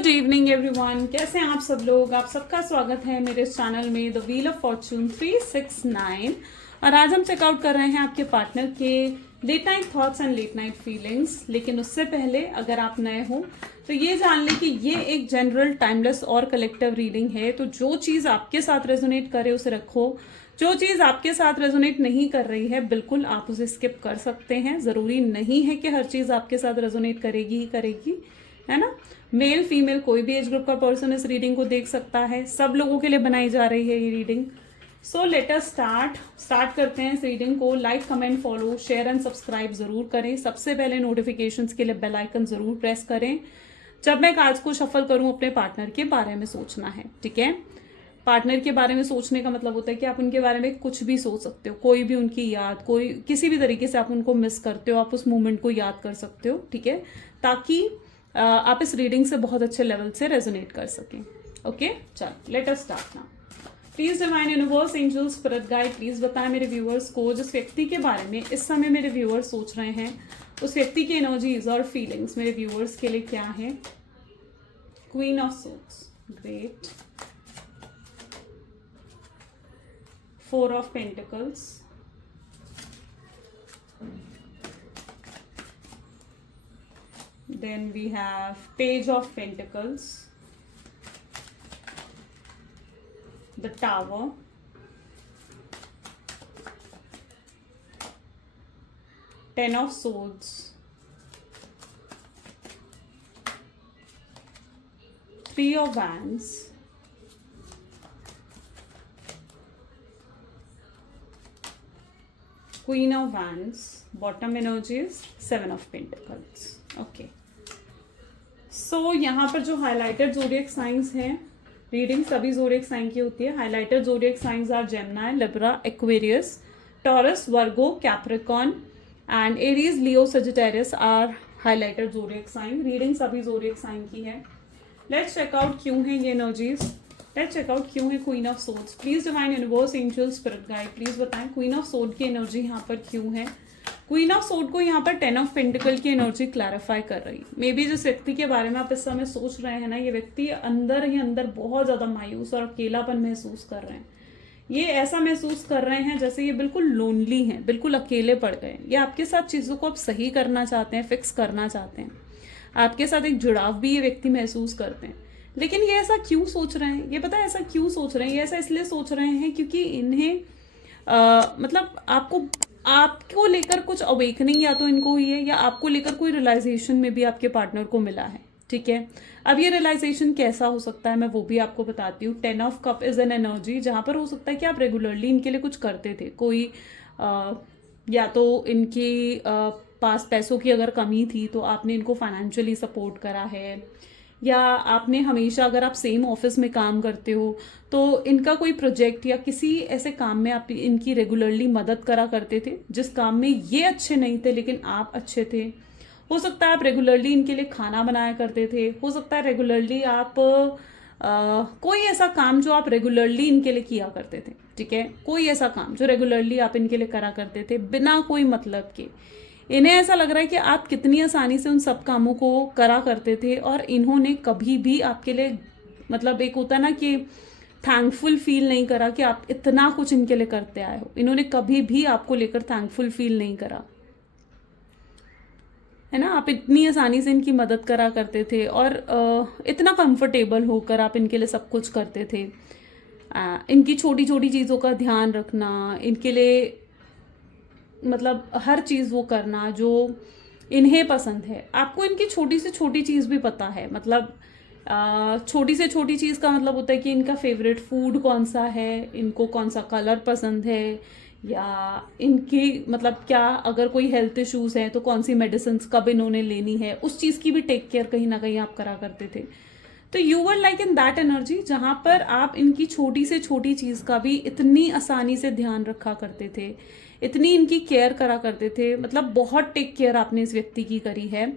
Good evening everyone, कैसे हैं आप सब लोग। आप सबका स्वागत है मेरे चैनल में द व्हील ऑफ फॉर्चून 369। और आज हम चेकआउट कर रहे हैं आपके पार्टनर के late night thoughts and late night feelings. लेकिन उससे पहले अगर आप नए हो तो ये जान लें कि ये एक जनरल टाइमलेस और कलेक्टिव रीडिंग है। तो जो चीज़ आपके साथ रेजोनेट करे उसे रखो, जो चीज़ आपके साथ रेजोनेट नहीं कर रही है बिल्कुल आप उसे स्किप कर सकते हैं। ज़रूरी नहीं है कि हर चीज़ आपके साथ रेजोनेट करेगी ही करेगी, है ना। मेल फीमेल कोई भी एज ग्रुप का पर्सन इस रीडिंग को देख सकता है। सब लोगों के लिए बनाई जा रही है ये reading. So let us start करते हैं इस रीडिंग को। Like, comment, follow, share and subscribe जरूर करें। सबसे पहले नोटिफिकेशंस के लिए बेल आइकन जरूर प्रेस करें। जब मैं कार्ड्स को शफल करूं अपने पार्टनर के बारे में सोचना है, ठीक है। पार्टनर के बारे में सोचने का मतलब होता है कि आप उनके बारे में कुछ भी सोच सकते हो, कोई भी उनकी याद, कोई किसी भी तरीके से आप उनको मिस करते हो, आप उस मोमेंट को याद कर सकते हो, ठीक है, ताकि आप इस रीडिंग से बहुत अच्छे लेवल से रेजोनेट कर सकें। ओके, चलो let us start now. Please divine universe, angels, spirit guide, please बताएं मेरे व्यूअर्स को जिस व्यक्ति के बारे में इस समय मेरे व्यूअर्स सोच रहे हैं, उस व्यक्ति की एनर्जीज और फीलिंग्स मेरे व्यूअर्स के लिए क्या है। Queen of swords, great. Four of pentacles, then we have page of pentacles, the tower, ten of swords, three of wands, queen of wands, bottom energies, seven of pentacles. Okay, so यहाँ पर जो highlighted zodiac signs हैं, reading सभी zodiac sign की होती है। Highlighted zodiac signs are Gemini, Libra, Aquarius, Taurus, Virgo, Capricorn and Aries, Leo, Sagittarius are highlighted zodiac sign. Reading सभी zodiac sign की है। लेट्स चेकआउट क्यों है ये एनर्जीज। लेट्स चेकआउट क्यों है queen of swords. Please divine universe, angel, spirit guide, please बताएं queen of sword की एनर्जी यहाँ पर क्यों है। क्वीन ऑफ सोर्ड को यहाँ पर टेन ऑफ पेंटिकल की एनर्जी क्लैरिफाई कर रही है। मे बी जिस व्यक्ति के बारे में आप इस समय सोच रहे हैं ना, ये व्यक्ति अंदर ही अंदर बहुत ज्यादा मायूस और अकेलापन महसूस कर रहे हैं। ये ऐसा महसूस कर रहे हैं जैसे ये बिल्कुल लोनली हैं, बिल्कुल अकेले पड़ गए। ये आपके साथ चीजों को आप सही करना चाहते हैं, फिक्स करना चाहते हैं, आपके साथ एक जुड़ाव भी ये व्यक्ति महसूस करते हैं। लेकिन ये ऐसा क्यों सोच रहे हैं, ये पता है ऐसा क्यों सोच रहे हैं। ये ऐसा इसलिए सोच रहे हैं क्योंकि इन्हें मतलब आपको लेकर कुछ अवेकनिंग या तो इनको हुई है, या आपको लेकर कोई रियलाइजेशन में भी आपके पार्टनर को मिला है, ठीक है। अब ये रियलाइजेशन कैसा हो सकता है मैं वो भी आपको बताती हूँ। Ten of cup is an energy जहाँ पर हो सकता है कि आप रेगुलरली इनके लिए कुछ करते थे। कोई या तो इनकी पास पैसों की अगर कमी थी तो आपने इनको फाइनेंशियली सपोर्ट करा है, या आपने हमेशा, अगर आप सेम ऑफिस में काम करते हो तो इनका कोई प्रोजेक्ट या किसी ऐसे काम में आप इनकी रेगुलरली मदद करा करते थे जिस काम में ये अच्छे नहीं थे लेकिन आप अच्छे थे। हो सकता है आप रेगुलरली इनके लिए खाना बनाया करते थे। हो सकता है रेगुलरली आप कोई ऐसा काम जो आप रेगुलरली इनके लिए किया करते थे, ठीक है। कोई ऐसा काम जो रेगुलरली आप इनके लिए करा करते थे बिना कोई मतलब के। इन्हें ऐसा लग रहा है कि आप कितनी आसानी से उन सब कामों को करा करते थे और इन्होंने कभी भी आपके लिए, मतलब एक होता है ना कि थैंकफुल फील नहीं करा कि आप इतना कुछ इनके लिए करते आए हो। इन्होंने कभी भी आपको लेकर थैंकफुल फील नहीं करा, है ना। आप इतनी आसानी से इनकी मदद करा करते थे और इतना कंफर्टेबल होकर आप इनके लिए सब कुछ करते थे। इनकी छोटी छोटी चीज़ों का ध्यान रखना, इनके लिए मतलब हर चीज़ वो करना जो इन्हें पसंद है। आपको इनकी छोटी से छोटी चीज़ भी पता है, मतलब छोटी से छोटी चीज़ का मतलब होता है कि इनका फेवरेट फूड कौन सा है, इनको कौन सा कलर पसंद है, या इनकी मतलब क्या अगर कोई हेल्थ इश्यूज है तो कौन सी मेडिसिन कब इन्होंने लेनी है, उस चीज़ की भी टेक केयर कहीं ना कहीं आप करा करते थे। तो you were like in that energy जहाँ पर आप इनकी छोटी से छोटी चीज़ का भी इतनी आसानी से ध्यान रखा करते थे, इतनी इनकी केयर करा करते थे। मतलब बहुत टेक केयर आपने इस व्यक्ति की करी है।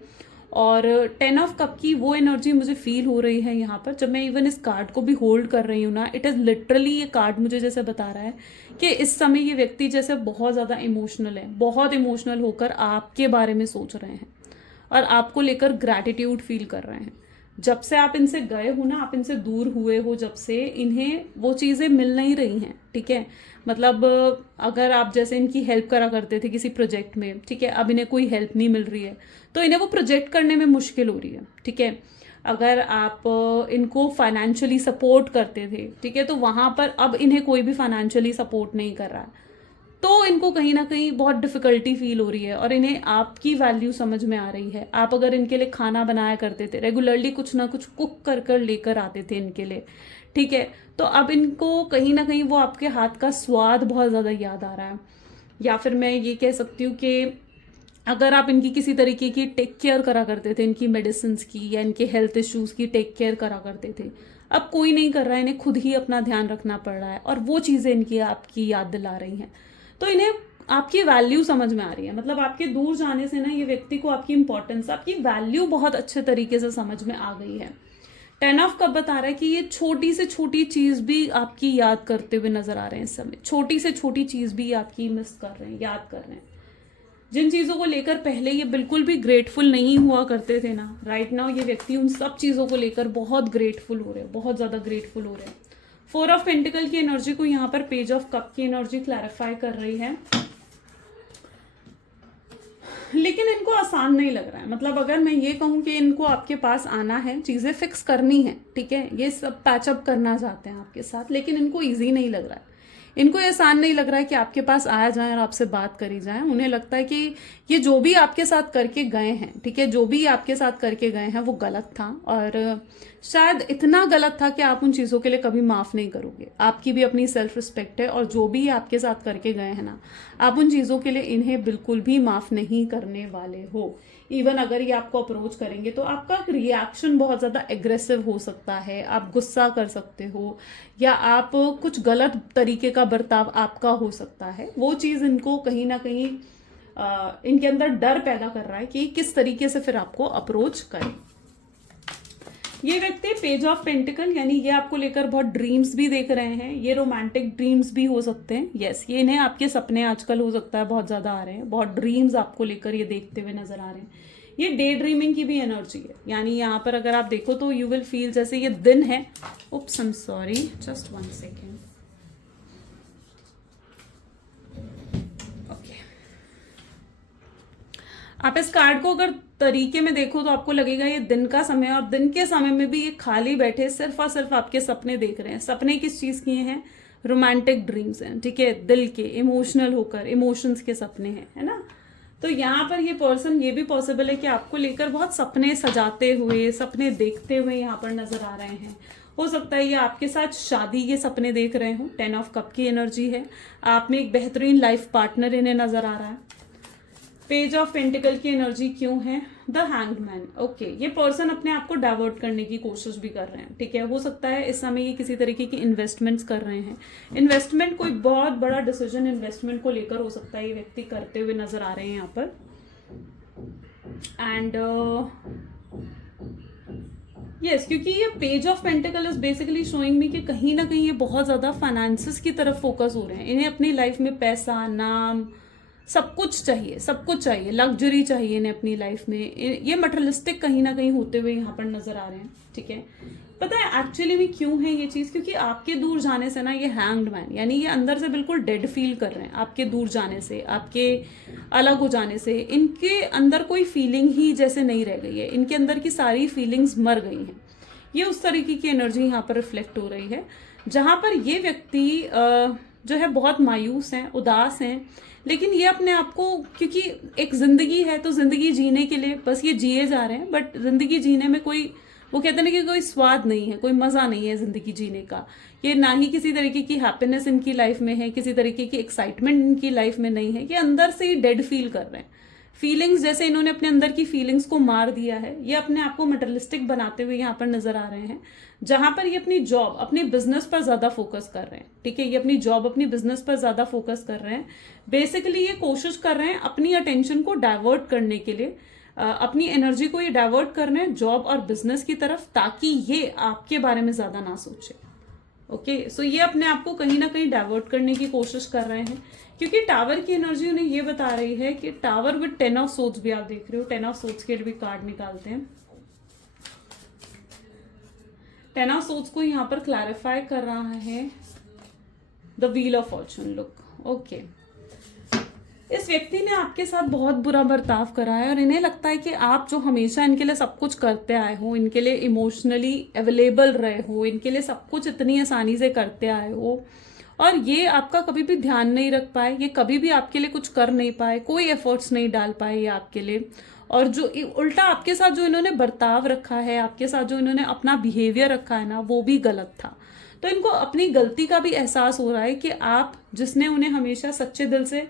और 10 ऑफ कप की वो एनर्जी मुझे फील हो रही है यहाँ पर। जब मैं इवन इस कार्ड को भी होल्ड कर रही हूँ ना, इट इज़ लिटरली, ये कार्ड मुझे जैसे बता रहा है कि इस समय ये व्यक्ति जैसे बहुत ज़्यादा इमोशनल है, बहुत इमोशनल होकर आपके बारे में सोच रहे हैं और आपको लेकर ग्रैटिट्यूड फील कर रहे हैं। जब से आप इनसे गए हो ना, आप इनसे दूर हुए हो, जब से इन्हें वो चीज़ें मिल नहीं रही हैं, ठीक है। मतलब अगर आप जैसे इनकी हेल्प करा करते थे किसी प्रोजेक्ट में, ठीक है, अब इन्हें कोई हेल्प नहीं मिल रही है, तो इन्हें वो प्रोजेक्ट करने में मुश्किल हो रही है, ठीक है। अगर आप इनको फाइनेंशियली सपोर्ट करते थे, ठीक है, तो वहाँ पर अब इन्हें कोई भी फाइनेंशियली सपोर्ट नहीं कर रहा है, तो इनको कहीं ना कहीं बहुत डिफिकल्टी फील हो रही है और इन्हें आपकी वैल्यू समझ में आ रही है। आप अगर इनके लिए खाना बनाया करते थे रेगुलरली, कुछ ना कुछ कुक कर कर लेकर आते थे इनके लिए, ठीक है, तो अब इनको कहीं ना कहीं वो आपके हाथ का स्वाद बहुत ज़्यादा याद आ रहा है। या फिर मैं ये कह सकती हूँ कि अगर आप इनकी किसी तरीके की टेक केयर करा करते थे, इनकी मेडिसिन की या इनके हेल्थ इश्यूज़ की टेक केयर करा करते थे, अब कोई नहीं कर रहा है, इन्हें खुद ही अपना ध्यान रखना पड़ रहा है और वो चीज़ें इनकी आपकी याद दिला रही हैं, तो इन्हें आपकी वैल्यू समझ में आ रही है। मतलब आपके दूर जाने से ना ये व्यक्ति को आपकी इंपॉर्टेंस, आपकी वैल्यू बहुत अच्छे तरीके से समझ में आ गई है। 10 ऑफ कप बता रहा है कि ये छोटी से छोटी चीज़ भी आपकी याद करते हुए नजर आ रहे हैं इस समय, छोटी से छोटी चीज़ भी आपकी मिस कर रहे हैं, याद कर रहे हैं। जिन चीज़ों को लेकर पहले ये बिल्कुल भी ग्रेटफुल नहीं हुआ करते थे ना, राइट नाउ ये व्यक्ति उन सब चीज़ों को लेकर बहुत ग्रेटफुल हो रहे हैं, बहुत ज़्यादा ग्रेटफुल हो रहे हैं। 4 ऑफ पेंटिकल की एनर्जी को यहाँ पर पेज ऑफ कप की एनर्जी क्लैरिफाई कर रही है, लेकिन इनको आसान नहीं लग रहा है। मतलब अगर मैं ये कहूँ कि इनको आपके पास आना है, चीज़ें फिक्स करनी है, ठीक है, ये सब पैचअप करना चाहते हैं आपके साथ, लेकिन इनको ईजी नहीं लग रहा है। इनको ये आसान नहीं लग रहा है कि आपके पास आया जाए और आपसे बात करी जाए। उन्हें लगता है कि ये जो भी आपके साथ करके गए हैं, ठीक है, जो भी आपके साथ करके गए हैं वो गलत था, और शायद इतना गलत था कि आप उन चीज़ों के लिए कभी माफ़ नहीं करोगे। आपकी भी अपनी सेल्फ रिस्पेक्ट है, और जो भी आपके साथ करके गए हैं ना, आप उन चीज़ों के लिए इन्हें बिल्कुल भी माफ़ नहीं करने वाले हो। इवन अगर ये आपको अप्रोच करेंगे तो आपका रिएक्शन बहुत ज़्यादा एग्रेसिव हो सकता है, आप गुस्सा कर सकते हो, या आप कुछ गलत तरीके का बर्ताव आपका हो सकता है। वो चीज़ इनको कहीं ना कहीं इनके अंदर डर पैदा कर रहा है कि किस तरीके से फिर आपको अप्रोच करें। ये व्यक्ति पेज ऑफ पेंटिकल, यानी ये आपको लेकर बहुत ड्रीम्स भी देख रहे हैं, ये रोमांटिक ड्रीम्स भी हो सकते हैं। यस, ये इन्हें आपके सपने आजकल हो सकता है बहुत ज़्यादा आ रहे हैं, बहुत ड्रीम्स आपको लेकर ये देखते हुए नजर आ रहे हैं। ये डे ड्रीमिंग की भी एनर्जी है, यानी यहाँ पर अगर आप देखो तो यू विल फील जैसे ये दिन है। Oops, I am sorry, just 1 second. आप इस कार्ड को अगर तरीके में देखो तो आपको लगेगा ये दिन का समय है, और दिन के समय में भी ये खाली बैठे सिर्फ और सिर्फ आपके सपने देख रहे हैं। सपने किस चीज़ के हैं? रोमांटिक ड्रीम्स हैं, ठीक है, दिल के, इमोशनल होकर, इमोशंस के सपने हैं, है ना। तो यहाँ पर ये पर्सन, ये भी पॉसिबल है कि आपको लेकर बहुत सपने सजाते हुए, सपने देखते हुए यहाँ पर नजर आ रहे हैं। हो सकता है ये आपके साथ शादी के सपने देख रहे हो। 10 ऑफ कप की एनर्जी है, आप में एक बेहतरीन लाइफ पार्टनर इन्हें नजर आ रहा है। पेज ऑफ पेंटिकल की एनर्जी क्यों है? The hanged man. ओके, ये पर्सन अपने आप को डाइवर्ट करने की कोशिश भी कर रहे हैं, ठीक है। हो सकता है इस समय ये किसी तरीके की इन्वेस्टमेंट्स कर रहे हैं। इन्वेस्टमेंट, कोई बहुत बड़ा डिसीजन इन्वेस्टमेंट को लेकर हो सकता है ये व्यक्ति करते हुए नजर आ रहे हैं यहाँ पर। एंड यस, क्योंकि ये page of pentacle is basically showing me कि कहीं ना कहीं ये बहुत ज़्यादा फाइनेंसेस की तरफ फोकस हो रहे हैं। इन्हें अपनी लाइफ में पैसा, नाम, सब कुछ चाहिए, सब कुछ चाहिए, लग्जरी चाहिए इन्हें अपनी लाइफ में। ये मटेरियलिस्टिक कहीं ना कहीं होते हुए यहाँ पर नजर आ रहे हैं, ठीक है। पता है एक्चुअली में क्यों है ये चीज़? क्योंकि आपके दूर जाने से ना ये हैंग्ड मैन, यानी ये अंदर से बिल्कुल डेड फील कर रहे हैं। आपके दूर जाने से, आपके अलग हो जाने से इनके अंदर कोई फीलिंग ही जैसे नहीं रह गई है, इनके अंदर की सारी फीलिंग्स मर गई हैं। ये उस तरीके की एनर्जी यहाँ पर रिफ्लेक्ट हो रही है, जहाँ पर ये व्यक्ति जो है बहुत मायूस हैं, उदास हैं, लेकिन ये अपने आप को, क्योंकि एक जिंदगी है तो जिंदगी जीने के लिए बस ये जिए जा रहे हैं, बट जिंदगी जीने में कोई, वो कहते हैं ना कि कोई स्वाद नहीं है, कोई मज़ा नहीं है ज़िंदगी जीने का। ये ना ही किसी तरीके की हैप्पीनेस इनकी लाइफ में है, किसी तरीके की एक्साइटमेंट इनकी लाइफ में नहीं है। ये अंदर से ही डेड फील कर रहे हैं। फीलिंग्स, जैसे इन्होंने अपने अंदर की फीलिंग्स को मार दिया है, ये अपने आप को मटेरियलिस्टिक बनाते हुए यहाँ पर नजर आ रहे हैं, जहां पर ये अपनी जॉब, अपने बिजनेस पर ज्यादा फोकस कर रहे हैं, ठीक है। ये अपनी जॉब, अपनी बिजनेस पर ज्यादा फोकस कर रहे हैं। बेसिकली ये कोशिश कर रहे हैं अपनी अटेंशन को डाइवर्ट करने के लिए, अपनी एनर्जी को ये डाइवर्ट कर रहे हैं जॉब और बिजनेस की तरफ, ताकि ये आपके बारे में ज्यादा ना सोचे। ओके, सो ये अपने आप को कहीं ना कहीं डाइवर्ट करने की कोशिश कर रहे हैं, क्योंकि टावर की एनर्जी उन्हें ये बता रही है कि टावर विद 10 ऑफ सोर्ड्स भी आप देख रहे हो। 10 ऑफ सोर्ड्स के लिए भी कार्ड निकालते हैं। 10 ऑफ सोर्ड्स को यहाँ पर क्लैरिफाई कर रहा है the wheel of Fortune. Look okay, इस व्यक्ति ने आपके साथ बहुत बुरा बर्ताव करा है और इन्हें लगता है कि आप जो हमेशा इनके लिए सब कुछ करते आए हो, इनके लिए इमोशनली अवेलेबल रहे हो, इनके लिए सब कुछ इतनी आसानी से करते आए हो और ये आपका कभी भी ध्यान नहीं रख पाए, ये कभी भी आपके लिए कुछ कर नहीं पाए, कोई एफर्ट्स नहीं डाल पाए ये आपके लिए। और जो उल्टा आपके साथ जो इन्होंने बर्ताव रखा है, आपके साथ जो इन्होंने अपना बिहेवियर रखा है ना, वो भी गलत था। तो इनको अपनी गलती का भी एहसास हो रहा है कि आप जिसने उन्हें हमेशा सच्चे दिल से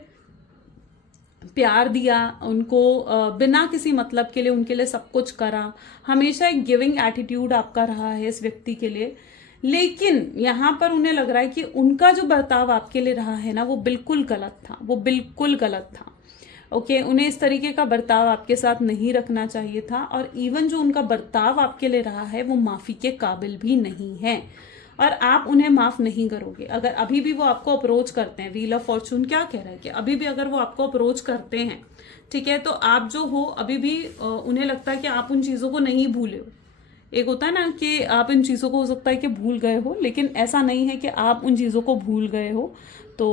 प्यार दिया, उनको बिना किसी मतलब के लिए उनके लिए सब कुछ करा, हमेशा एक गिविंग एटीट्यूड आपका रहा है इस व्यक्ति के लिए, लेकिन यहाँ पर उन्हें लग रहा है कि उनका जो बर्ताव आपके लिए रहा है ना, वो बिल्कुल गलत था, वो बिल्कुल गलत था। ओके, उन्हें इस तरीके का बर्ताव आपके साथ नहीं रखना चाहिए था और इवन जो उनका बर्ताव आपके लिए रहा है वो माफ़ी के काबिल भी नहीं है और आप उन्हें माफ़ नहीं करोगे। अगर अभी भी वो आपको अप्रोच करते हैं, व्हील ऑफ फॉर्चून क्या कह रहा है कि अभी भी अगर वो आपको अप्रोच करते हैं, ठीक है, तो आप जो हो अभी भी उन्हें लगता है कि आप उन चीज़ों को नहीं भूले हो। एक होता है ना कि आप इन चीज़ों को हो सकता है कि भूल गए हो, लेकिन ऐसा नहीं है कि आप उन चीज़ों को भूल गए हो तो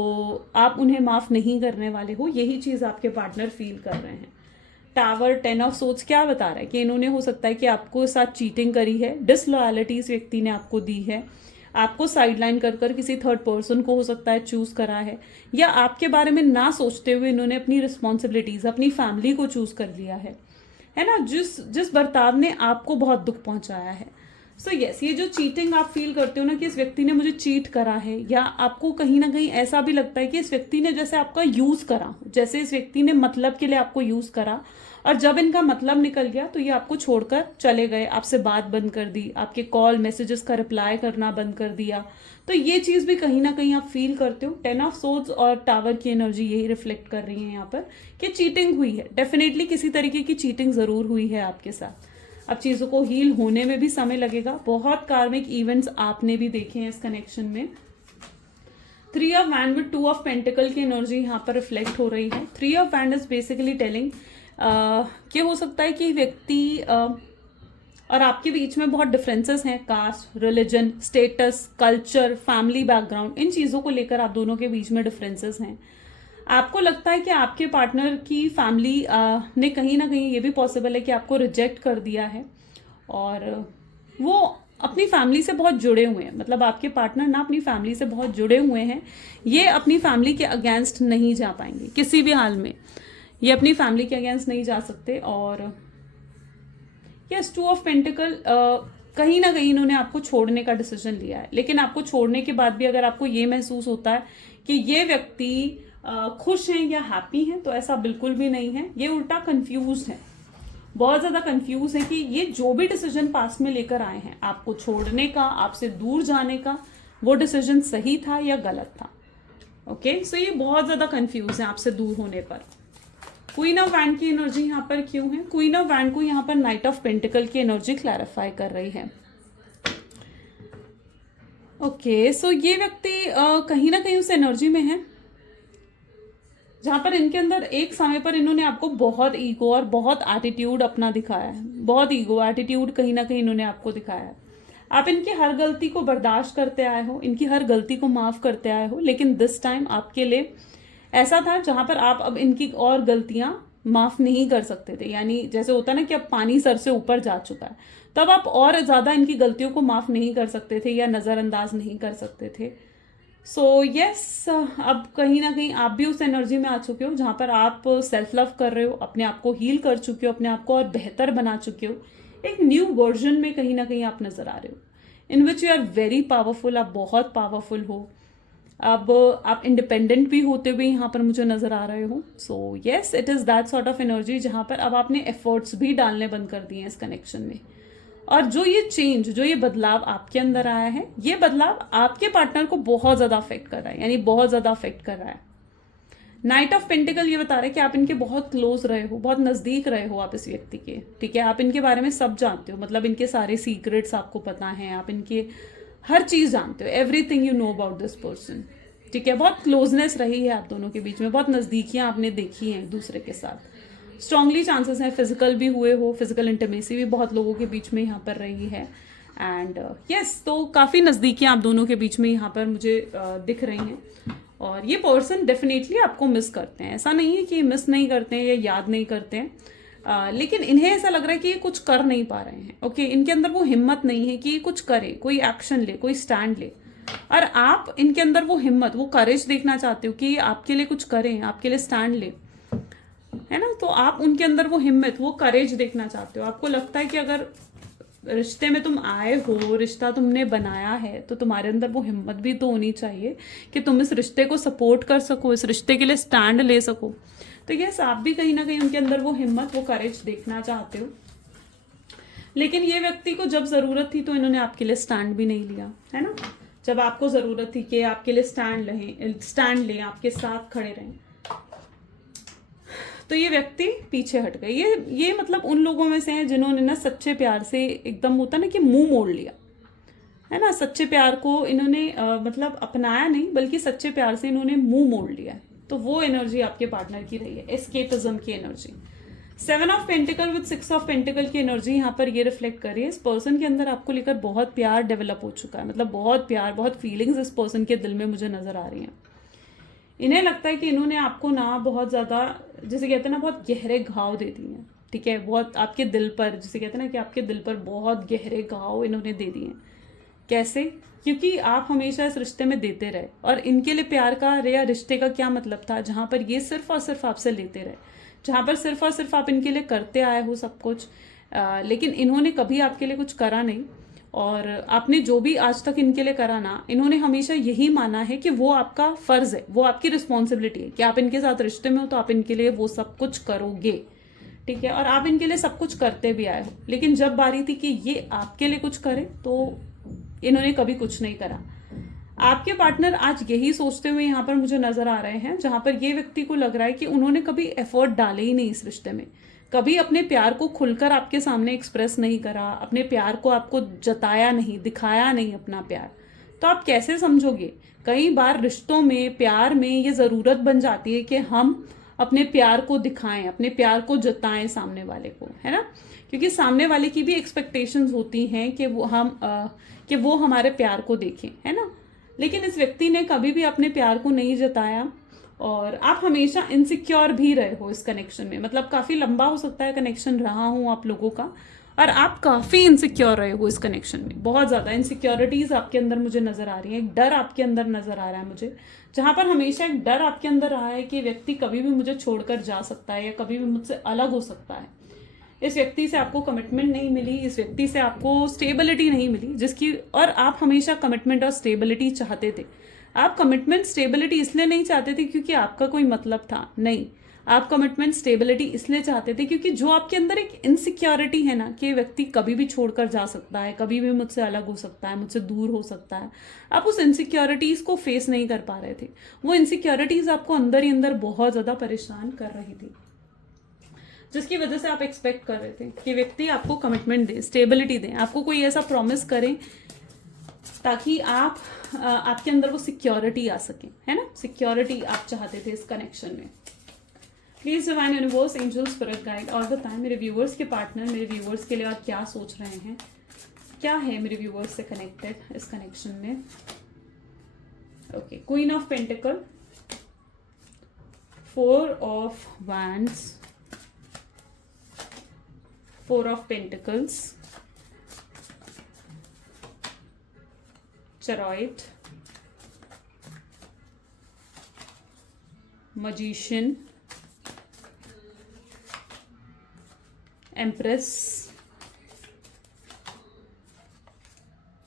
आप उन्हें माफ़ नहीं करने वाले हो। यही चीज़ आपके पार्टनर फील कर रहे हैं। टावर 10 ऑफ सोर्ड्स क्या बता रहा है कि इन्होंने हो सकता है कि आपको साथ चीटिंग करी है, डिसलॉयलिटी इस व्यक्ति ने आपको दी है, आपको साइडलाइन कर किसी थर्ड पर्सन को हो सकता है चूज करा है, या आपके बारे में ना सोचते हुए इन्होंने अपनी रिस्पॉन्सिबिलिटीज, अपनी फैमिली को चूज कर लिया है ना, जिस बर्ताव ने आपको बहुत दुख पहुंचाया है। सो यस, ये जो चीटिंग आप फील करते हो ना कि इस व्यक्ति ने मुझे चीट करा है, या आपको कहीं ना कहीं ऐसा भी लगता है कि इस व्यक्ति ने जैसे आपका यूज करा, जैसे इस व्यक्ति ने मतलब के लिए आपको यूज करा और जब इनका मतलब निकल गया तो ये आपको छोड़कर चले गए, आपसे बात बंद कर दी, आपके कॉल मैसेजेस का रिप्लाई करना बंद कर दिया। तो ये चीज भी कहीं ना कहीं आप फील करते हो। 10 ऑफ सोर्ड्स और टावर की एनर्जी यही रिफ्लेक्ट कर रही है यहाँ पर कि चीटिंग हुई है, डेफिनेटली किसी तरीके की चीटिंग जरूर हुई है आपके साथ। अब चीजों को हील होने में भी समय लगेगा। बहुत कार्मिक इवेंट्स आपने भी देखे हैं इस कनेक्शन में। 3 of wand with 2 of pentacle की एनर्जी यहाँ पर रिफ्लेक्ट हो रही है। 3 of wand is basically telling कि हो सकता है कि व्यक्ति और आपके बीच में बहुत डिफरेंसेस हैं, caste, religion, status, culture, family background, इन चीज़ों को लेकर आप दोनों के बीच में डिफरेंसेस हैं। आपको लगता है कि आपके पार्टनर की फैमिली ने कहीं ना कहीं ये भी पॉसिबल है कि आपको रिजेक्ट कर दिया है और वो अपनी फैमिली से बहुत जुड़े हुए हैं। मतलब आपके पार्टनर ना अपनी फैमिली से बहुत जुड़े हुए हैं, ये अपनी फैमिली के अगेंस्ट नहीं जा पाएंगे किसी भी हाल में, ये अपनी फैमिली के अगेंस्ट नहीं जा सकते। और यस, 2 ऑफ पेंटिकल कहीं ना कहीं इन्होंने आपको छोड़ने का डिसीजन लिया है, लेकिन आपको छोड़ने के बाद भी अगर आपको ये महसूस होता है कि ये व्यक्ति खुश हैं या हैप्पी हैं, तो ऐसा बिल्कुल भी नहीं है। ये उल्टा कंफ्यूज है, बहुत ज्यादा कंफ्यूज है कि ये जो भी डिसीजन पास में लेकर आए हैं आपको छोड़ने का, आपसे दूर जाने का, वो डिसीजन सही था या गलत था। ओके, सो ये बहुत ज्यादा कंफ्यूज है आपसे दूर होने पर। क्वीन ऑफ वैंड की एनर्जी यहाँ पर क्यों है? क्वीन ऑफ वैंड को यहाँ पर नाइट ऑफ पेंटिकल की एनर्जी क्लैरिफाई कर रही है। ओके, सो ये व्यक्ति कहीं ना कहीं उस एनर्जी में है जहां पर इनके अंदर एक समय पर इन्होंने आपको बहुत ईगो और बहुत एटीट्यूड अपना दिखाया है, बहुत ईगो एटीट्यूड कहीं ना कहीं इन्होंने आपको दिखाया है। आप इनकी हर गलती को बर्दाश्त करते आए हो, इनकी हर गलती को माफ करते आए हो, लेकिन दिस टाइम आपके लिए ऐसा था जहां पर आप अब इनकी और गलतियां माफ नहीं कर सकते थे। यानी जैसे होता है ना कि अब पानी सर से ऊपर जा चुका है, तब आप और ज्यादा इनकी गलतियों को माफ नहीं कर सकते थे या नजरअंदाज नहीं कर सकते थे। सो यस, अब कहीं ना कहीं आप भी उस एनर्जी में आ चुके हो जहां पर आप सेल्फ लव कर रहे हो, अपने आप को हील कर चुके हो, अपने आप को और बेहतर बना चुके हो। एक न्यू वर्जन में कहीं ना कहीं आप नजर आ रहे हो, in which you are very powerful. आप बहुत पावरफुल हो, अब आप इंडिपेंडेंट भी होते हुए यहाँ पर मुझे नजर आ रहे हो। So yes, it is that sort of energy जहां पर अब आपने एफर्ट्स भी डालने बंद कर दिए हैं इस कनेक्शन में। और जो ये चेंज, जो ये बदलाव आपके अंदर आया है, ये बदलाव आपके पार्टनर को बहुत ज्यादा अफेक्ट कर रहा है, यानी बहुत ज्यादा अफेक्ट कर रहा है। नाइट ऑफ पेंटिकल ये बता रहा है कि आप इनके बहुत क्लोज रहे हो, बहुत नजदीक रहे हो आप इस व्यक्ति के, ठीक है। आप इनके बारे में सब जानते हो, मतलब इनके सारे सीक्रेट्स आपको पता है, आप इनके हर चीज जानते हो, everything you know about this person, ठीक है। बहुत क्लोजनेस रही है आप दोनों के बीच में, बहुत नजदीकियां आपने देखी हैं एक दूसरे के साथ। स्ट्रांगली चांसेस हैं फिजिकल भी हुए हो, फिजिकल इंटीमेसी भी बहुत लोगों के बीच में यहाँ पर रही है। एंड यस, तो काफ़ी नज़दीकियाँ आप दोनों के बीच में यहाँ पर मुझे दिख रही हैं। और ये पर्सन डेफिनेटली आपको मिस करते हैं, ऐसा नहीं है कि मिस नहीं करते हैं या याद नहीं करते हैं, लेकिन इन्हें ऐसा लग रहा है कि ये कुछ कर नहीं पा रहे हैं। ओके, इनके अंदर वो हिम्मत नहीं है कि ये कुछ करे, कोई एक्शन ले, कोई स्टैंड ले। और आप इनके अंदर वो हिम्मत, वो करेज देखना चाहते हो कि ये आपके लिए कुछ करें, आपके लिए स्टैंड ले, है ना। तो आप उनके अंदर वो हिम्मत, वो करेज देखना चाहते हो। आपको लगता है कि अगर रिश्ते में तुम आए हो, रिश्ता तुमने बनाया है, तो तुम्हारे अंदर वो हिम्मत भी तो होनी चाहिए कि तुम इस रिश्ते को सपोर्ट कर सको, इस रिश्ते के लिए स्टैंड ले सको। तो यस, आप भी कहीं ना कहीं उनके अंदर वो हिम्मत, वो करेज देखना चाहते हो। लेकिन ये व्यक्ति को जब जरूरत थी तो इन्होंने आपके लिए स्टैंड भी नहीं लिया, है ना। जब आपको जरूरत थी कि आपके लिए स्टैंड लें, आपके साथ खड़े रहें, तो ये व्यक्ति पीछे हट गए। ये मतलब उन लोगों में से हैं जिन्होंने ना सच्चे प्यार से एकदम होता ना कि मुंह मोड़ लिया, है ना। सच्चे प्यार को इन्होंने मतलब अपनाया नहीं, बल्कि सच्चे प्यार से इन्होंने मुंह मोड़ लिया है। तो वो एनर्जी आपके पार्टनर की रही है, एस्केपिज्म की energy. 7 of pentacle with 6 of pentacle की एनर्जी यहाँ पर ये रिफ्लेक्ट कर रही है। इस पर्सन के अंदर आपको लेकर बहुत प्यार डेवलप हो चुका है, मतलब बहुत प्यार, बहुत फीलिंग्स इस पर्सन के दिल में मुझे नजर आ रही हैं। इन्हें लगता है कि इन्होंने आपको ना बहुत ज़्यादा, जिसे कहते हैं ना, बहुत गहरे घाव दे दिए हैं, ठीक है। बहुत आपके दिल पर, जिसे कहते हैं ना कि आपके दिल पर बहुत गहरे घाव इन्होंने दे दिए हैं। कैसे? क्योंकि आप हमेशा इस रिश्ते में देते रहे, और इनके लिए प्यार का या रिश्ते का क्या मतलब था, जहाँ पर ये सिर्फ और सिर्फ आपसे लेते रहे, जहाँ पर सिर्फ और सिर्फ आप इनके लिए करते आए हो सब कुछ, लेकिन इन्होंने कभी आपके लिए कुछ करा नहीं। और आपने जो भी आज तक इनके लिए करा ना, इन्होंने हमेशा यही माना है कि वो आपका फर्ज है, वो आपकी रिस्पॉन्सिबिलिटी है कि आप इनके साथ रिश्ते में हो तो आप इनके लिए वो सब कुछ करोगे, ठीक है। और आप इनके लिए सब कुछ करते भी आए हो, लेकिन जब बारी थी कि ये आपके लिए कुछ करे तो इन्होंने कभी कुछ नहीं करा। आपके पार्टनर आज यही सोचते हुए यहाँ पर मुझे नजर आ रहे हैं, जहां पर ये व्यक्ति को लग रहा है कि उन्होंने कभी एफर्ट डाले ही नहीं इस रिश्ते में, कभी अपने प्यार को खुलकर आपके सामने एक्सप्रेस नहीं करा, अपने प्यार को आपको जताया नहीं, दिखाया नहीं अपना प्यार। तो आप कैसे समझोगे? कई बार रिश्तों में, प्यार में ये जरूरत बन जाती है कि हम अपने प्यार को दिखाएं, अपने प्यार को जताएं सामने वाले को, है ना। क्योंकि सामने वाले की भी एक्सपेक्टेशंस होती हैं कि वो हमारे प्यार को देखें, है ना। लेकिन इस व्यक्ति ने कभी भी अपने प्यार को नहीं जताया, और आप हमेशा इनसिक्योर भी रहे हो इस कनेक्शन में। मतलब काफी लंबा हो सकता है कनेक्शन रहा हूं आप लोगों का, और आप काफी इनसिक्योर रहे हो इस कनेक्शन में। बहुत ज्यादा इनसिक्योरिटीज आपके अंदर मुझे नजर आ रही है, एक डर आपके अंदर नजर आ रहा है मुझे, जहां पर हमेशा एक डर आपके अंदर रहा है कि व्यक्ति कभी भी मुझे छोड़कर जा सकता है या कभी भी मुझसे अलग हो सकता है। इस व्यक्ति से आपको कमिटमेंट नहीं मिली, इस व्यक्ति से आपको स्टेबिलिटी नहीं मिली, जिसकी, और आप हमेशा कमिटमेंट और स्टेबिलिटी चाहते थे। आप कमिटमेंट स्टेबिलिटी इसलिए नहीं चाहते थे क्योंकि आपका कोई मतलब था, नहीं। आप कमिटमेंट स्टेबिलिटी इसलिए चाहते थे क्योंकि जो आपके अंदर एक इनसिक्योरिटी है ना कि व्यक्ति कभी भी छोड़कर जा सकता है, कभी भी मुझसे अलग हो सकता है, मुझसे दूर हो सकता है, आप उस इनसिक्योरिटीज को फेस नहीं कर पा रहे थे। वो इनसिक्योरिटीज आपको अंदर ही अंदर बहुत ज्यादा परेशान कर रही थी, जिसकी वजह से आप एक्सपेक्ट कर रहे थे कि व्यक्ति आपको कमिटमेंट दे, स्टेबिलिटी दे, आपको कोई ऐसा प्रॉमिस करें ताकि आपके अंदर वो सिक्योरिटी आ सके, है ना। सिक्योरिटी आप चाहते थे इस कनेक्शन में। Please divine universe, angel, spirit guide, और बताएं मेरे व्यूवर्स के पार्टनर मेरे व्यूवर्स के लिए और क्या सोच रहे हैं, क्या है मेरे व्यूवर्स से कनेक्टेड इस कनेक्शन में। Okay, queen of pentacle, 4 of wands, 4 of pentacles, chariot, magician, empress,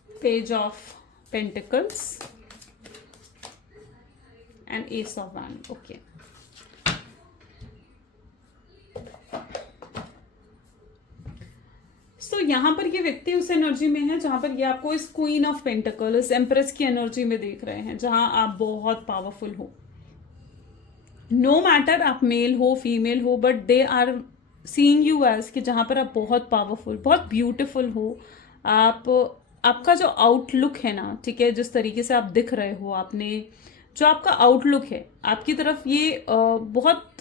page of pentacles and ace of wand. Okay, तो यहां पर ये व्यक्ति उस एनर्जी में है जहां पर ये आपको इस क्वीन ऑफ पेंटिकल, इस एम्प्रेस की एनर्जी में देख रहे हैं, जहां आप बहुत पावरफुल हो। नो मैटर आप मेल हो फीमेल हो, but they are seeing you as कि जहां पर आप बहुत पावरफुल, बहुत ब्यूटीफुल हो। आपका जो आउटलुक है ना, ठीक है, जिस तरीके से आप दिख रहे हो, आपने जो आपका आउटलुक है आपकी तरफ, ये बहुत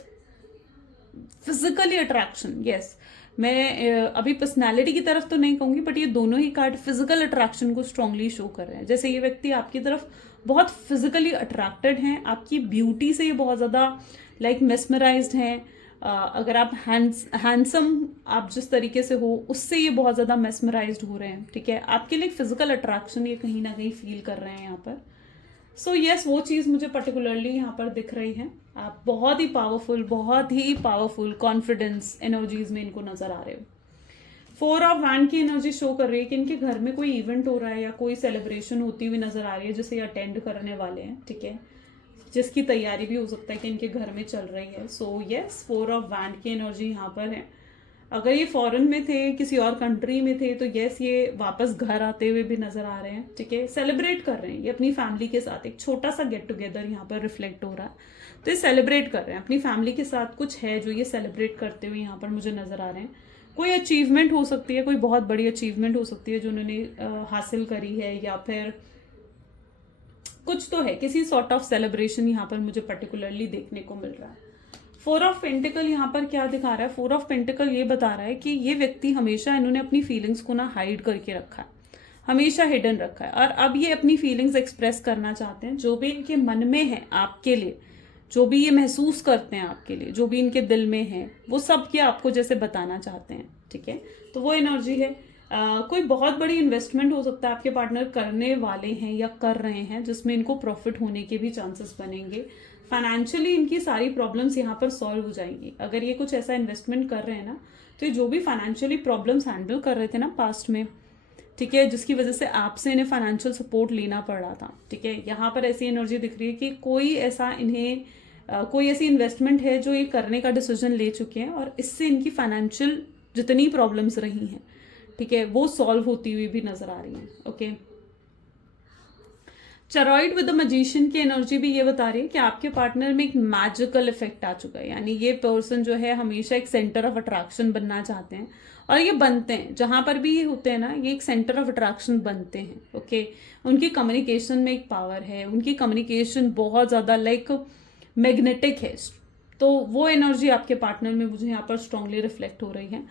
फिजिकली अट्रैक्शन, यस, मैं अभी पर्सनालिटी की तरफ तो नहीं कहूंगी, बट ये दोनों ही कार्ड फिजिकल अट्रैक्शन को स्ट्रांगली शो कर रहे हैं। जैसे ये व्यक्ति आपकी तरफ बहुत फिजिकली अट्रैक्टेड हैं, आपकी ब्यूटी से ये बहुत ज़्यादा लाइक मेस्मराइज्ड हैं। अगर आप हैंडसम आप जिस तरीके से हो उससे ये बहुत ज़्यादा मेस्मराइज्ड हो रहे हैं, ठीक है। आपके लिए फिजिकल अट्रैक्शन ये कहीं ना कहीं फील कर रहे हैं यहाँ पर। सो यस, वो चीज़ मुझे पर्टिकुलरली यहाँ पर दिख रही है। आप बहुत ही पावरफुल कॉन्फिडेंस एनर्जीज में इनको नजर आ रहे हो। 4 ऑफ वैंड की एनर्जी शो कर रही है कि इनके घर में कोई इवेंट हो रहा है या कोई सेलिब्रेशन होती हुई नजर आ रही है जिसे अटेंड करने वाले हैं, ठीक है, जिसकी तैयारी भी हो सकता है कि इनके घर में चल रही है। सो यस, 4 ऑफ वैंड की एनर्जी यहाँ पर है। अगर ये फॉरेन में थे, किसी और कंट्री में थे, तो यस ये वापस घर आते हुए भी नजर आ रहे हैं, ठीक है, सेलिब्रेट कर रहे हैं ये अपनी फैमिली के साथ। एक छोटा सा गेट टुगेदर यहाँ पर रिफ्लेक्ट हो रहा है, तो ये सेलिब्रेट कर रहे हैं अपनी फैमिली के साथ। कुछ है जो ये सेलिब्रेट करते हुए यहाँ पर मुझे नजर आ रहे हैं। कोई अचीवमेंट हो सकती है, कोई बहुत बड़ी अचीवमेंट हो सकती है जो उन्होंने हासिल करी है, या फिर कुछ तो है, किसी सॉर्ट ऑफ सेलिब्रेशन यहाँ पर मुझे पर्टिकुलरली देखने को मिल रहा है। 4 ऑफ पेंटिकल यहाँ पर क्या दिखा रहा है? 4 ऑफ पेंटिकल ये बता रहा है कि ये व्यक्ति हमेशा, इन्होंने अपनी फीलिंग्स को ना हाइड करके रखा है, हमेशा हिडन रखा है, और अब ये अपनी फीलिंग्स एक्सप्रेस करना चाहते हैं। जो भी इनके मन में है आपके लिए, जो भी ये महसूस करते हैं आपके लिए, जो भी इनके दिल में है, वो सब ये आपको जैसे बताना चाहते हैं, ठीक है। तो वो एनर्जी है। कोई बहुत बड़ी इन्वेस्टमेंट हो सकता है आपके पार्टनर करने वाले हैं या कर रहे हैं, जिसमें इनको प्रॉफिट होने के भी चांसेस बनेंगे। फाइनेंशियली इनकी सारी प्रॉब्लम्स यहाँ पर सॉल्व हो जाएंगी। अगर ये कुछ ऐसा इन्वेस्टमेंट कर रहे हैं ना, तो ये जो भी फाइनेंशियली प्रॉब्लम्स हैंडल कर रहे थे ना पास्ट में, ठीक है, जिसकी वजह से आपसे इन्हें फाइनेंशियल सपोर्ट लेना पड़ रहा था, ठीक है, यहाँ पर ऐसी एनर्जी दिख रही है कि कोई ऐसा इन्हें कोई ऐसी इन्वेस्टमेंट है जो ये करने का डिसीजन ले चुके हैं, और इससे इनकी फाइनेंशियल जितनी प्रॉब्लम्स रही हैं, ठीक है, वो सॉल्व होती हुई भी नजर आ रही है। ओके, चरॉइड विद द मैजिशियन की एनर्जी भी ये बता रही है कि आपके पार्टनर में एक मैजिकल इफेक्ट आ चुका है। यानी ये पर्सन जो है हमेशा एक सेंटर ऑफ अट्रैक्शन बनना चाहते हैं, और ये बनते हैं, जहां पर भी ये होते हैं ना, ये एक सेंटर ऑफ अट्रैक्शन बनते हैं। ओके, उनकी कम्युनिकेशन में एक पावर है, उनकी कम्युनिकेशन बहुत ज्यादा लाइक मैग्नेटिक है। तो वो एनर्जी आपके पार्टनर में मुझे यहाँ पर स्ट्रांगली रिफ्लेक्ट हो रही है।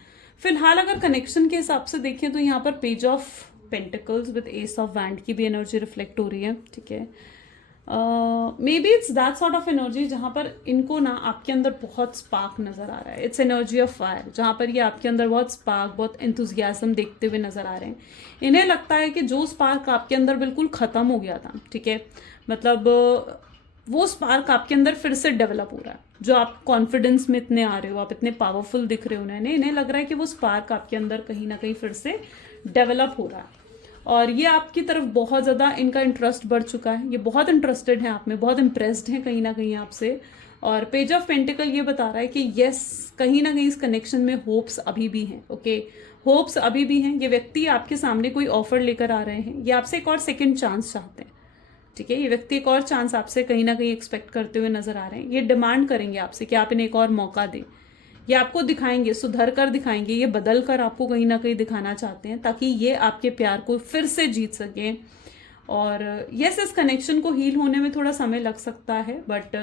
फिलहाल अगर कनेक्शन के हिसाब से देखें तो यहाँ पर page of pentacles with S of wand की भी एनर्जी रिफ्लेक्ट हो रही है, ठीक है। May be it's that sort of energy जहाँ पर इनको ना आपके अंदर बहुत स्पार्क नजर आ रहा है। इट्स एनर्जी ऑफ फायर, जहाँ पर ये आपके अंदर बहुत स्पार्क, बहुत एंथुजियाज्म देखते हुए नजर आ रहे हैं। इन्हें लगता है कि जो स्पार्क आपके अंदर बिल्कुल खत्म हो गया था, ठीक है, मतलब वो स्पार्क आपके अंदर फिर से डेवलप हो रहा है। जो आप कॉन्फिडेंस में इतने आ रहे हो, आप इतने पावरफुल दिख रहे हो, इन्हें लग रहा है कि वो स्पार्क आपके अंदर कहीं ना कहीं फिर से डेवलप हो रहा है, और ये आपकी तरफ बहुत ज़्यादा इनका इंटरेस्ट बढ़ चुका है। ये बहुत इंटरेस्टेड हैं आप में, बहुत इंप्रेस्ड हैं कहीं ना कहीं आपसे। और पेज ऑफ पेंटिकल ये बता रहा है कि यस, कहीं ना कहीं इस कनेक्शन में होप्स अभी भी हैं। ओके, होप्स अभी भी हैं। ये व्यक्ति आपके सामने कोई ऑफर लेकर आ रहे हैं, ये आपसे एक और सेकेंड चांस चाहते हैं, ठीक है। ये व्यक्ति एक और चांस आपसे कहीं ना कहीं एक्सपेक्ट करते हुए नजर आ रहे हैं। ये डिमांड करेंगे आपसे कि आप इन्हें एक और मौका दें। ये आपको दिखाएंगे, सुधर कर दिखाएंगे, ये बदल कर आपको कहीं ना कहीं दिखाना चाहते हैं, ताकि ये आपके प्यार को फिर से जीत सकें। और यस, इस कनेक्शन को हील होने में थोड़ा समय लग सकता है, बट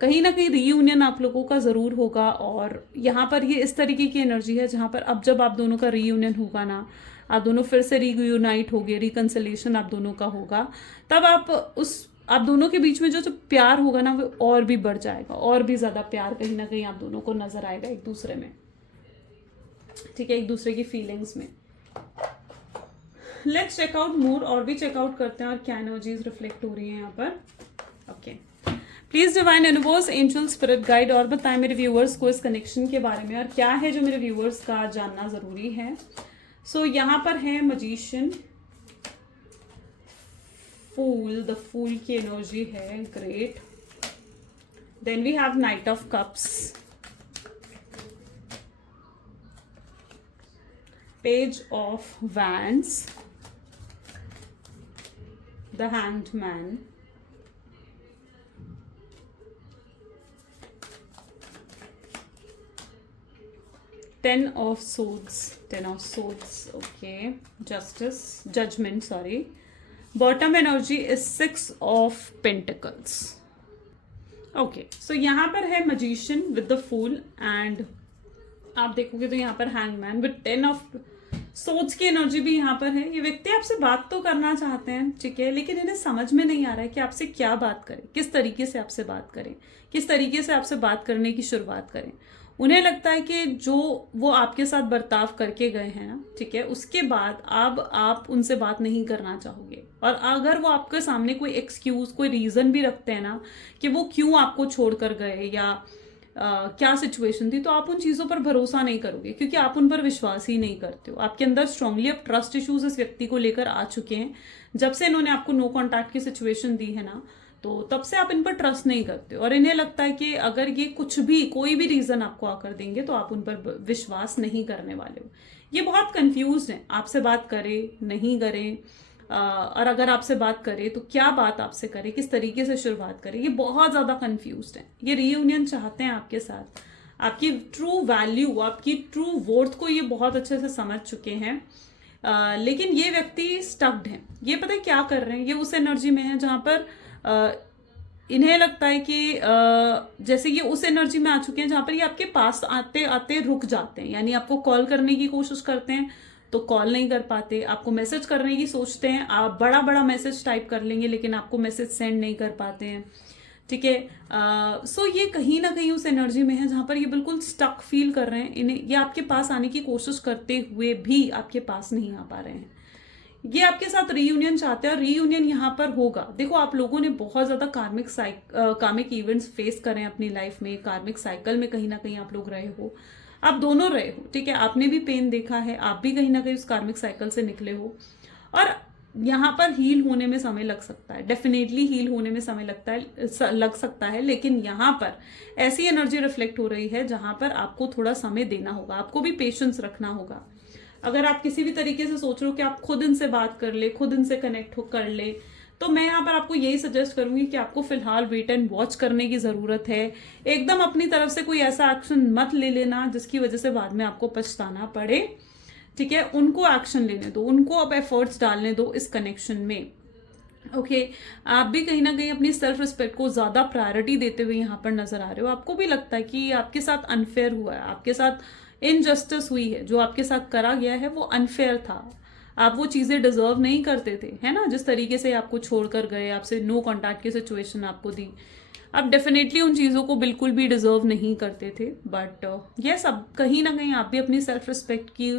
कहीं ना कहीं रीयूनियन आप लोगों का ज़रूर होगा। और यहाँ पर ये इस तरीके की एनर्जी है जहाँ पर अब जब आप दोनों का रीयूनियन होगा ना, आप दोनों फिर से रीयूनाइट होगे, रिकन्सिलेशन आप दोनों का होगा, तब आप दोनों के बीच में जो प्यार होगा ना, वो और भी बढ़ जाएगा, और भी ज़्यादा प्यार कहीं ना कहीं आप दोनों को नजर आएगा एक दूसरे में, ठीक है, एक दूसरे की फीलिंग्स में। लेट्स चेकआउट मोर, और भी चेकआउट करते हैं और क्या एनर्जीज रिफ्लेक्ट हो रही है यहाँ पर। Okay, please divine universe, angel, spirit guide, और बताएं मेरे व्यूअर्स को इस कनेक्शन के बारे में, और क्या है जो मेरे व्यूअर्स का जानना जरूरी है। सो यहाँ पर है मजिशियन, फूल, द फूल की एनर्जी है, great. Then we have knight of cups, page of wands, the hanged man, Ten of Swords, okay, Justice, Judgment, sorry. Bottom energy is 6 of Pentacles. Okay, so यहाँ पर है magician with the fool, and आप देखोगे तो यहाँ पर hangman with 10 of सोच की एनर्जी भी यहाँ पर है। ये व्यक्ति आपसे बात तो करना चाहते हैं, ठीक है, लेकिन इन्हें समझ में नहीं आ रहा है कि आपसे क्या बात करें, किस तरीके से आपसे बात करें, किस तरीके से आपसे बात करने की शुरुआत करें। उन्हें लगता है कि जो वो आपके साथ बर्ताव करके गए हैं ना, ठीक है, उसके बाद अब आप उनसे बात नहीं करना चाहोगे। और अगर वो आपके सामने कोई एक्सक्यूज, कोई रीजन भी रखते हैं ना कि वो क्यों आपको छोड़कर गए या क्या सिचुएशन थी, तो आप उन चीज़ों पर भरोसा नहीं करोगे, क्योंकि आप उन पर विश्वास ही नहीं करते हो। आपके अंदर स्ट्रांगली अब ट्रस्ट इश्यूज इस व्यक्ति को लेकर आ चुके हैं। जब से इन्होंने आपको नो कॉन्टैक्ट की सिचुएशन दी है ना, तो तब से आप इन पर ट्रस्ट नहीं करते, और इन्हें लगता है कि अगर ये कुछ भी, कोई भी रीजन आपको आकर देंगे तो आप उन पर विश्वास नहीं करने वाले हो। ये बहुत कंफ्यूज हैं, आपसे बात करें नहीं करें, और अगर आपसे बात करें तो क्या बात आपसे करें, किस तरीके से शुरुआत करें, ये बहुत ज़्यादा कंफ्यूज्ड है। ये रीयूनियन चाहते हैं आपके साथ, आपकी ट्रू वैल्यू, आपकी ट्रू वर्थ को ये बहुत अच्छे से समझ चुके हैं, लेकिन ये व्यक्ति स्टक्ड हैं। ये पता है क्या कर रहे हैं, ये उस एनर्जी में है जहाँ पर इन्हें लगता है कि जैसे ये उस एनर्जी में आ चुके हैं जहाँ पर ये आपके पास आते आते रुक जाते हैं। यानी आपको कॉल करने की कोशिश करते हैं तो कॉल नहीं कर पाते, आपको मैसेज करने की सोचते हैं, आप बड़ा बड़ा मैसेज टाइप कर लेंगे लेकिन आपको मैसेज सेंड नहीं कर पाते हैं, ठीक है। सो ये कहीं ना कहीं उस एनर्जी में है जहाँ पर ये बिल्कुल स्टक फील कर रहे हैं। इन्हें ये आपके पास आने की कोशिश करते हुए भी आपके पास नहीं आ पा रहे हैं। ये आपके साथ रीयूनियन चाहते हैं, और रीयूनियन यहाँ पर होगा। देखो, आप लोगों ने बहुत ज्यादा कार्मिक इवेंट्स फेस करे हैं अपनी लाइफ में, कार्मिक साइकिल में कहीं ना कहीं आप लोग रहे हो, आप दोनों रहे हो, ठीक है। आपने भी पेन देखा है, आप भी कहीं ना कहीं उस कार्मिक साइकिल से निकले हो, और यहाँ पर हील होने में समय लग सकता है, डेफिनेटली हील होने में समय लग सकता है, लेकिन यहाँ पर ऐसी एनर्जी रिफ्लेक्ट हो रही है जहां पर आपको थोड़ा समय देना होगा, आपको भी पेशेंस रखना होगा। अगर आप किसी भी तरीके से सोच रहे हो कि आप खुद इनसे बात कर ले, खुद इनसे कनेक्ट कर ले, तो मैं यहाँ पर आपको यही सजेस्ट करूंगी कि आपको फिलहाल वेट एंड वॉच करने की जरूरत है। एकदम अपनी तरफ से कोई ऐसा एक्शन मत ले लेना जिसकी वजह से बाद में आपको पछताना पड़े, ठीक है। उनको एक्शन लेने दो, उनको अब एफर्ट्स डालने दो इस कनेक्शन में, ओके। आप भी कहीं ना कहीं अपनी सेल्फ रिस्पेक्ट को ज्यादा प्रायोरिटी देते हुए यहाँ पर नजर आ रहे हो। आपको भी लगता है कि आपके साथ अनफेयर हुआ है, आपके साथ इनजस्टिस हुई है, जो आपके साथ करा गया है वो अनफेयर था, आप वो चीजें डिजर्व नहीं करते थे, है ना। जिस तरीके से आपको छोड़कर गए, आपसे नो कॉन्टैक्ट की सिचुएशन आपको दी, आप डेफिनेटली उन चीज़ों को बिल्कुल भी डिजर्व नहीं करते थे। बट यस, अब कहीं ना कहीं आप भी अपनी सेल्फ रिस्पेक्ट की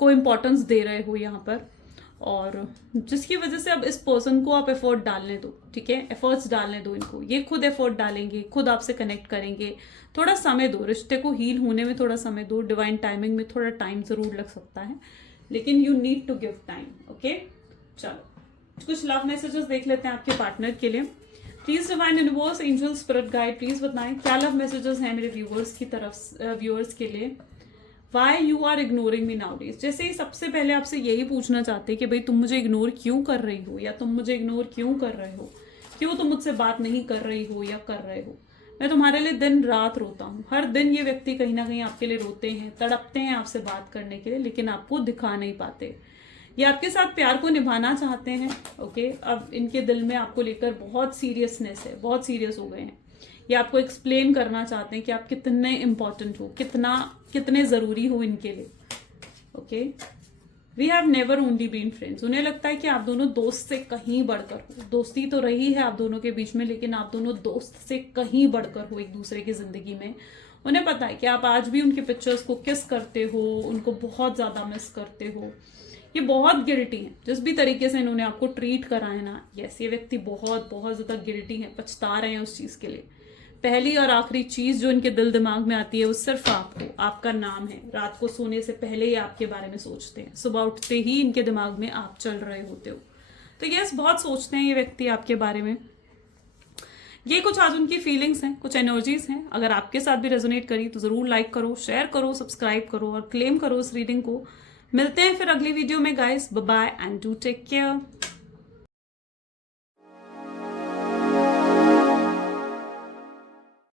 को इम्पोर्टेंस दे रहे हो यहाँ पर, और जिसकी वजह से अब इस पर्सन को आप एफर्ट डालने दो, ठीक है। एफर्ट्स डालने दो इनको, ये खुद एफर्ट डालेंगे, खुद आपसे कनेक्ट करेंगे। थोड़ा समय दो, रिश्ते को हील होने में थोड़ा समय दो। डिवाइन टाइमिंग में थोड़ा टाइम जरूर लग सकता है, लेकिन you need to give time, okay. चलो कुछ लव मैसेजेस देख लेते हैं आपके पार्टनर के लिए। Please divine universe, angel, spirit guide, please बताएं क्या लव मैसेजेस हैं मेरे व्यूअर्स की तरफ, व्यूअर्स के लिए। Why you are ignoring me nowadays. जैसे ही सबसे पहले आपसे यही पूछना चाहते हैं कि भाई तुम मुझे इग्नोर क्यों कर रही हो, या तुम मुझे इग्नोर क्यों कर रहे हो, क्यों तुम मुझसे बात नहीं कर रही हो या कर रहे हो। मैं तुम्हारे लिए दिन रात रोता हूँ, हर दिन ये व्यक्ति कहीं ना कहीं आपके लिए रोते हैं, तड़पते हैं आपसे बात करने के लिए, लेकिन आपको दिखा नहीं पाते। ये आपके साथ प्यार को निभाना चाहते हैं, ओके। अब इनके दिल में आपको लेकर बहुत सीरियसनेस है, बहुत सीरियस हो गए हैं। ये आपको एक्सप्लेन करना चाहते हैं कि आप कितने इंपॉर्टेंट हो, कितने जरूरी हो इनके लिए, okay. We have never only been friends. उन्हें लगता है कि आप दोनों दोस्त से कहीं बढ़कर हो। दोस्ती तो रही है आप दोनों के बीच में, लेकिन आप दोनों दोस्त से कहीं बढ़कर हो एक दूसरे की जिंदगी में। उन्हें पता है कि आप आज भी उनके पिक्चर्स को किस करते हो, उनको बहुत ज्यादा मिस करते हो। ये बहुत गिल्टी है जिस भी तरीके से इन्होंने आपको ट्रीट करा है ना। यस, ये व्यक्ति बहुत बहुत ज्यादा गिल्टी है, पछता रहे हैं उस चीज के लिए। पहली और आखिरी चीज जो इनके दिल दिमाग में आती है वो सिर्फ आपको, आपका नाम है। रात को सोने से पहले ही आपके बारे में सोचते हैं, सुबह उठते ही इनके दिमाग में आप चल रहे होते हो। तो यस, बहुत सोचते हैं ये व्यक्ति आपके बारे में। ये कुछ आज उनकी फीलिंग्स हैं, कुछ एनर्जीज हैं। अगर आपके साथ भी रेजोनेट करी तो जरूर लाइक करो, शेयर करो, सब्सक्राइब करो और क्लेम करो इस रीडिंग को। मिलते हैं फिर अगली वीडियो में guys. Bye bye and do take care.